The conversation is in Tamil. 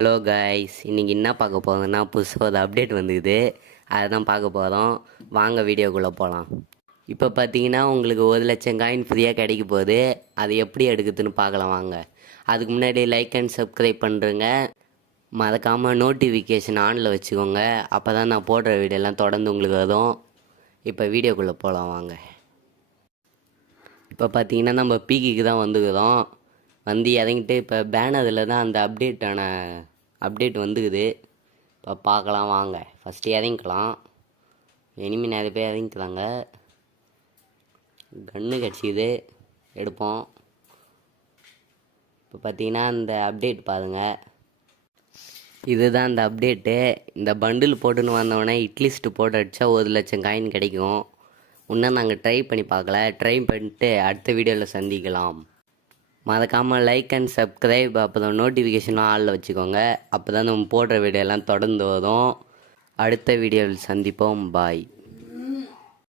ஹலோ கைஸ், இன்றைக்கி என்ன பார்க்க போகிறோம்னா புதுசாக ஒரு அப்டேட் வந்துக்குது. அதை தான் பார்க்க போகிறோம். வாங்க வீடியோக்குள்ளே போகலாம். இப்போ பார்த்தீங்கன்னா உங்களுக்கு 1,00,000 காயின் ஃப்ரீயாக கிடைக்க போகுது. அது எப்படி எடுக்குதுன்னு பார்க்கலாம் வாங்க. அதுக்கு முன்னாடி லைக் அண்ட் சப்ஸ்கிரைப் பண்ணுறேங்க. மறக்காமல் நோட்டிஃபிகேஷன் ஆனில் வச்சுக்கோங்க. அப்போ தான் நான் போடுற வீடியோலாம் தொடர்ந்து உங்களுக்கு வரும். இப்போ வீடியோக்குள்ளே போகலாம் வாங்க. இப்போ பார்த்தீங்கன்னா நம்ம பீக்கிக்கு தான் வந்துக்கிறோம். வந்து இறங்கிட்டு இப்போ பேனரில் தான் அந்த அப்டேட் வந்துக்குது. இப்போ பார்க்கலாம் வாங்க. ஃபஸ்ட்டு இறங்கிக்கலாம். இனிமேல் நிறைய பேர் இறங்கிக்கிறாங்க. கன்று கிடச்சிது, எடுப்போம். இப்போ பார்த்தீங்கன்னா இந்த அப்டேட் பாருங்கள். இதுதான் இந்த அப்டேட்டு. இந்த பண்டில் போட்டுன்னு வந்தவொடனே இட்லிஸ்ட்டு போட்டு அடித்தா 1,00,000 காயின் கிடைக்கும். இன்னும் நாங்கள் ட்ரை பண்ணி பார்க்கல. ட்ரை பண்ணிட்டு அடுத்த வீடியோவில் சந்திக்கலாம். மறக்காமல் லைக் அண்ட் சப்ஸ்கிரைப், அப்புறம் நோட்டிஃபிகேஷனும் ஆளில் வச்சுக்கோங்க. அப்போ தான் நம்ம போடுற வீடியோலாம் தொடர்ந்து வரும். அடுத்த வீடியோவில் சந்திப்போம். பாய்.